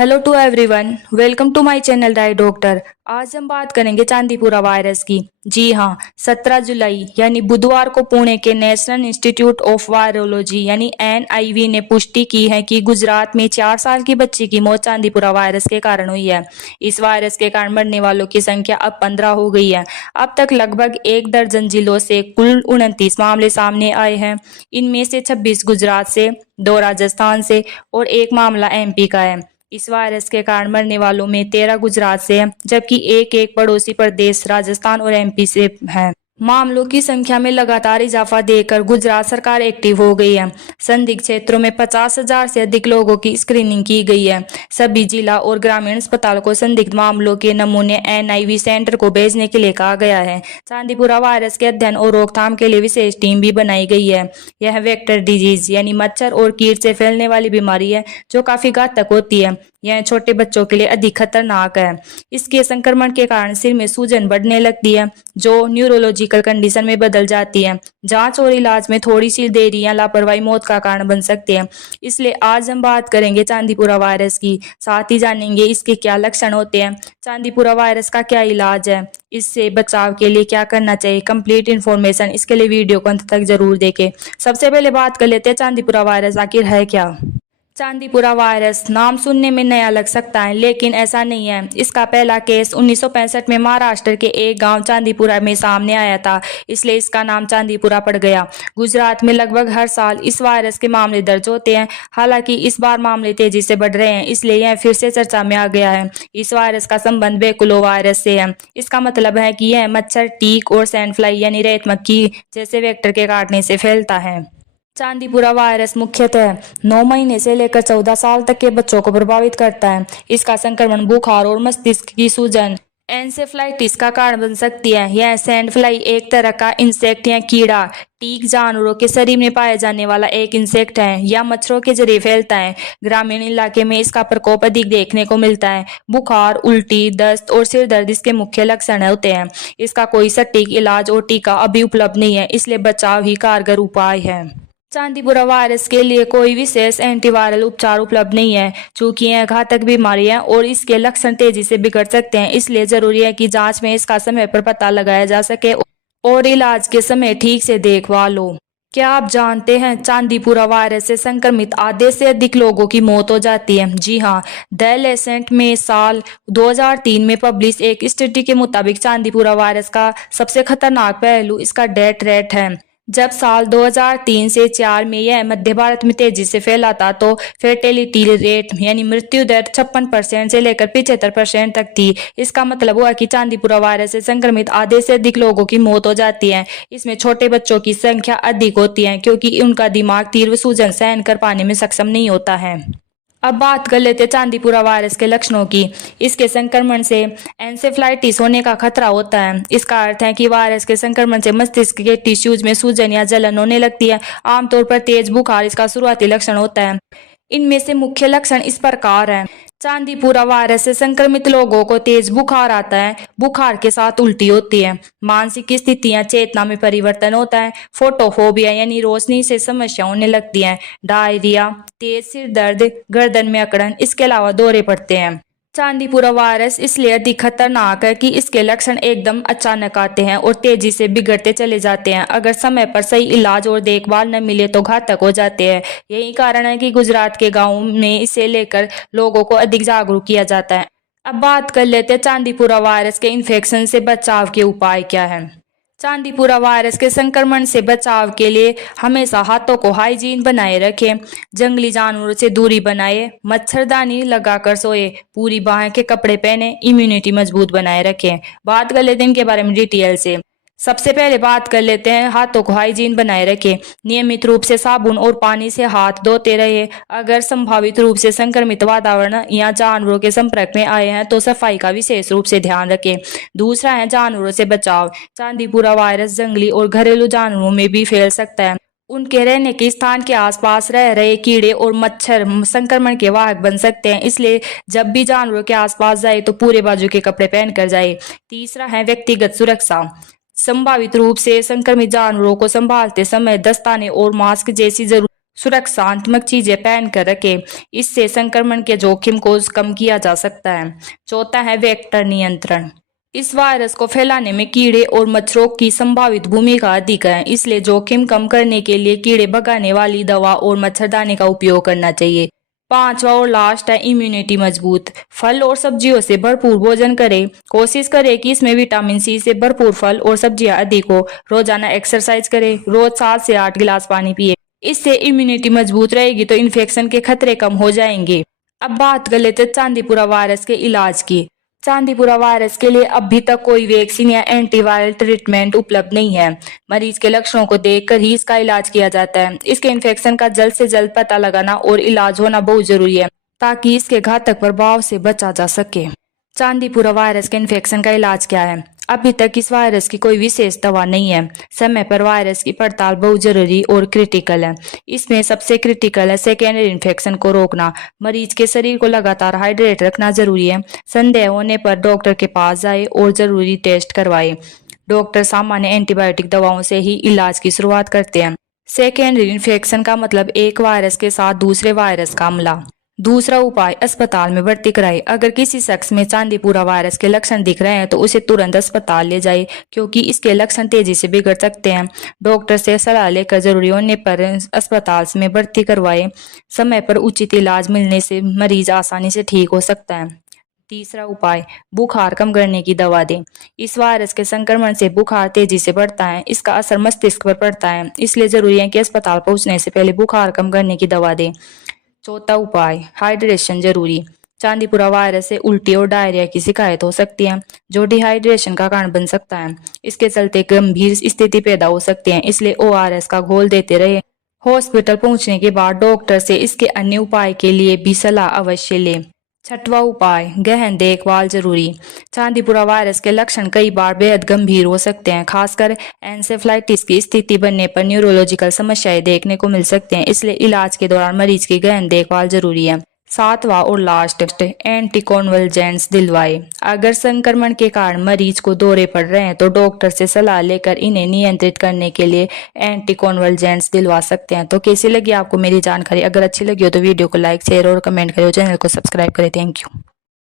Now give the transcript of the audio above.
Hello to everyone, welcome to my channel डाई doctor. आज हम बात करेंगे चांदीपुरा वायरस की। जी हाँ, 17 जुलाई यानी बुधवार को पुणे के नेशनल इंस्टीट्यूट ऑफ वायरोलॉजी यानी एनआईवी ने पुष्टि की है कि गुजरात में 4 साल की बच्ची की मौत चांदीपुरा वायरस के कारण हुई है। इस वायरस के कारण मरने वालों की संख्या अब 15 हो गई है। अब तक लगभग 1 दर्जन जिलों से कुल 29 मामले सामने आए हैं। इनमें से 26 गुजरात से, 2 राजस्थान से और 1 मामला एमपी का है। इस वायरस के कारण मरने वालों में 13 गुजरात से है, जबकि एक पड़ोसी प्रदेश राजस्थान और एमपी से है। मामलों की संख्या में लगातार इजाफा देखकर गुजरात सरकार एक्टिव हो गई है। संदिग्ध क्षेत्रों में 50,000 से अधिक लोगों की स्क्रीनिंग की गई है। सभी जिला और ग्रामीण अस्पतालों को संदिग्ध मामलों के नमूने एनआईवी सेंटर को भेजने के लिए कहा गया है। चांदीपुरा वायरस के अध्ययन और रोकथाम के लिए विशेष टीम भी बनाई गई है। यह वेक्टर डिजीज यानी मच्छर और कीट से फैलने वाली बीमारी है जो काफी घातक होती है। यह छोटे बच्चों के लिए अधिक खतरनाक है। इसके संक्रमण के कारण सिर में सूजन बढ़ने लगती है जो न्यूरोलॉजिकल कंडीशन में बदल जाती है। जांच और इलाज में थोड़ी सी देरी या लापरवाही मौत का कारण बन सकते हैं। इसलिए आज हम बात करेंगे चांदीपुरा वायरस की, साथ ही जानेंगे इसके क्या लक्षण होते हैं, चांदीपुरा वायरस का क्या इलाज है, इससे बचाव के लिए क्या करना चाहिए। कंप्लीट इन्फॉर्मेशन इसके लिए वीडियो को अंत तक जरूर देखें। सबसे पहले बात कर लेते हैं चांदीपुरा वायरस आखिर है क्या। चांदीपुरा वायरस नाम सुनने में नया लग सकता है, लेकिन ऐसा नहीं है। इसका पहला केस 1965 में महाराष्ट्र के एक गांव चांदीपुरा में सामने आया था, इसलिए इसका नाम चांदीपुरा पड़ गया। गुजरात में लगभग हर साल इस वायरस के मामले दर्ज होते हैं। हालांकि इस बार मामले तेजी से बढ़ रहे हैं, इसलिए यह फिर से चर्चा में आ गया है। इस वायरस का संबंध बेकुलो वायरस से है। इसका मतलब है कि यह मच्छर, टीक और सैंड फ्लाई यानी रेत मक्खी जैसे वेक्टर के काटने से फैलता है। चांदीपुरा वायरस मुख्यतः 9 महीने से लेकर 14 साल तक के बच्चों को प्रभावित करता है। इसका संक्रमण बुखार और मस्तिष्क की सूजन एन्सेफ्लाइटिस का कारण बन सकती है। यह सैंड फ्लाई एक तरह का इंसेक्ट या कीड़ा, टीक जानवरों के शरीर में पाया जाने वाला एक इंसेक्ट है या मच्छरों के जरिए फैलता है। ग्रामीण इलाके में इसका प्रकोप अधिक देखने को मिलता है। बुखार, उल्टी, दस्त और सिर दर्द इसके मुख्य लक्षण होते हैं। इसका कोई सटीक इलाज और टीका अभी उपलब्ध नहीं है, इसलिए बचाव ही कारगर उपाय है। चांदीपुरा वायरस के लिए कोई विशेष एंटीवायरल उपचार उपलब्ध नहीं है। चूंकि यह घातक बीमारी है और इसके लक्षण तेजी से बिगड़ सकते हैं, इसलिए जरूरी है कि जांच में इसका समय पर पता लगाया जा सके और इलाज के समय ठीक से देखभाल हो। क्या आप जानते हैं चांदीपुरा वायरस से संक्रमित आधे से अधिक लोगों की मौत हो जाती है। जी हाँ, द लेसेंट में साल 2003 में पब्लिश एक स्टडी के मुताबिक चांदीपुरा वायरस का सबसे खतरनाक पहलू इसका डेथ रेट है। जब साल 2003 से 4 में यह मध्य भारत में तेजी से फैला था तो फेर्टिलिटी रेट यानी मृत्यु दर 56% से लेकर 75% तक थी। इसका मतलब हुआ कि चांदीपुरा वायरस से संक्रमित आधे से अधिक लोगों की मौत हो जाती है। इसमें छोटे बच्चों की संख्या अधिक होती है क्योंकि उनका दिमाग तीव्र सूजन सहन कर पाने में सक्षम नहीं होता है। अब बात कर लेते हैं चांदीपुरा वायरस के लक्षणों की। इसके संक्रमण से एन्सेफ्लाइटिस होने का खतरा होता है। इसका अर्थ है कि वायरस के संक्रमण से मस्तिष्क के टिश्यूज में सूजन या जलन होने लगती है। आमतौर पर तेज बुखार इसका शुरुआती लक्षण होता है। इनमें से मुख्य लक्षण इस प्रकार हैं। चांदीपुरा वायरस से संक्रमित लोगों को तेज बुखार आता है, बुखार के साथ उल्टी होती है, मानसिक स्थितियां, चेतना में परिवर्तन होता है, फोटोफोबिया यानी रोशनी से समस्या होने लगती है, डायरिया, तेज सिर दर्द, गर्दन में अकड़न, इसके अलावा दौरे पड़ते हैं। चांदीपुरा वायरस इसलिए अधिक खतरनाक है कि इसके लक्षण एकदम अचानक आते हैं और तेजी से बिगड़ते चले जाते हैं। अगर समय पर सही इलाज और देखभाल न मिले तो घातक हो जाते हैं। यही कारण है कि गुजरात के गांवों में इसे लेकर लोगों को अधिक जागरूक किया जाता है। अब बात कर लेते हैं चांदीपुरा वायरस के इन्फेक्शन से बचाव के उपाय क्या है। चांदीपुरा वायरस के संक्रमण से बचाव के लिए हमेशा हाथों को हाइजीन बनाए रखें, जंगली जानवरों से दूरी बनाए, मच्छरदानी लगाकर सोए, पूरी बाह के कपड़े पहने, इम्यूनिटी मजबूत बनाए रखें। बात कर लेते हैं इनके बारे में डिटेल से। सबसे पहले बात कर लेते हैं हाथों को हाइजीन बनाए रखें। नियमित रूप से साबुन और पानी से हाथ धोते रहे। अगर संभावित रूप से संक्रमित वातावरण या जानवरों के संपर्क में आए हैं तो सफाई का विशेष रूप से ध्यान रखें। दूसरा है जानवरों से बचाव। चांदीपुरा वायरस जंगली और घरेलू जानवरों में भी फैल सकता है। उनके रहने के स्थान के आसपास रह रहे कीड़े और मच्छर संक्रमण के वाहक बन सकते हैं, इसलिए जब भी जानवरों के आसपास जाए तो पूरे बाजू के कपड़े पहनकर जाए। तीसरा है व्यक्तिगत सुरक्षा। संभावित रूप से संक्रमित जानवरों को संभालते समय दस्ताने और मास्क जैसी सुरक्षात्मक चीजें पहन कर रखें। इससे संक्रमण के जोखिम को कम किया जा सकता है। चौथा है वेक्टर नियंत्रण। इस वायरस को फैलाने में कीड़े और मच्छरों की संभावित भूमिका अधिक है, इसलिए जोखिम कम करने के लिए कीड़े भगाने वाली दवा और मच्छरदानी का उपयोग करना चाहिए। पांचवा और लास्ट है इम्यूनिटी मजबूत। फल और सब्जियों से भरपूर भोजन करें। कोशिश करें कि इसमें विटामिन सी से भरपूर फल और सब्जियां अधिक हो। रोजाना एक्सरसाइज करें। रोज 7 से 8 गिलास पानी पिए। इससे इम्यूनिटी मजबूत रहेगी तो इन्फेक्शन के खतरे कम हो जाएंगे। अब बात कर लेते हैं चांदीपुरा वायरस के इलाज की। चांदीपुरा वायरस के लिए अभी तक कोई वैक्सीन या एंटीवायरल ट्रीटमेंट उपलब्ध नहीं है। मरीज के लक्षणों को देखकर ही इसका इलाज किया जाता है। इसके इन्फेक्शन का जल्द से जल्द पता लगाना और इलाज होना बहुत जरूरी है ताकि इसके घातक प्रभाव से बचा जा सके। चांदीपुरा वायरस के इन्फेक्शन का इलाज क्या है? अभी तक इस वायरस की कोई विशेष दवा नहीं है। समय पर वायरस की पड़ताल बहुत जरूरी और क्रिटिकल है। इसमें सबसे क्रिटिकल है सेकेंडरी इन्फेक्शन को रोकना। मरीज के शरीर को लगातार हाइड्रेट रखना जरूरी है। संदेह होने पर डॉक्टर के पास जाए और जरूरी टेस्ट करवाए। डॉक्टर सामान्य एंटीबायोटिक दवाओं से ही इलाज की शुरुआत करते हैं। सेकेंडरी इन्फेक्शन का मतलब एक वायरस के साथ दूसरे वायरस का हमला। दूसरा उपाय, अस्पताल में भर्ती कराए। अगर किसी शख्स में चांदीपुरा वायरस के लक्षण दिख रहे हैं तो उसे तुरंत अस्पताल ले जाए, क्योंकि इसके लक्षण तेजी से बिगड़ सकते हैं। डॉक्टर से सलाह लेकर जरूरी होने पर अस्पताल में भर्ती करवाए। समय पर उचित इलाज मिलने से मरीज आसानी से ठीक हो सकता है। तीसरा उपाय, बुखार कम करने की दवा दें। इस वायरस के संक्रमण से बुखार तेजी से बढ़ता है। इसका असर मस्तिष्क पर पड़ता है, इसलिए जरूरी है कि अस्पताल पहुंचने से पहले बुखार कम करने की दवा दें। चौथा उपाय, हाइड्रेशन जरूरी। चांदीपुरा वायरस से उल्टी और डायरिया की शिकायत हो सकती है, जो डिहाइड्रेशन का कारण बन सकता है। इसके चलते गंभीर स्थिति पैदा हो सकती है, इसलिए ORS का घोल देते रहे। हॉस्पिटल पहुंचने के बाद डॉक्टर से इसके अन्य उपाय के लिए भी सलाह अवश्य लें। छठवां उपाय, गहन देखभाल जरूरी। चांदीपुरा वायरस के लक्षण कई बार बेहद गंभीर हो सकते हैं, खासकर एंसेफ्लाइटिस की स्थिति बनने पर न्यूरोलॉजिकल समस्याएं देखने को मिल सकते हैं, इसलिए इलाज के दौरान मरीज की गहन देखभाल जरूरी है। सातवां और लास्ट, एंटीकॉन्वल्जेंट्स दिलवाए। अगर संक्रमण के कारण मरीज को दौरे पड़ रहे हैं तो डॉक्टर से सलाह लेकर इन्हें नियंत्रित करने के लिए एंटीकॉन्वल्जेंट्स दिलवा सकते हैं। तो कैसी लगी आपको मेरी जानकारी? अगर अच्छी लगी हो तो वीडियो को लाइक, शेयर और कमेंट करें। चैनल को सब्सक्राइब करें। Thank you.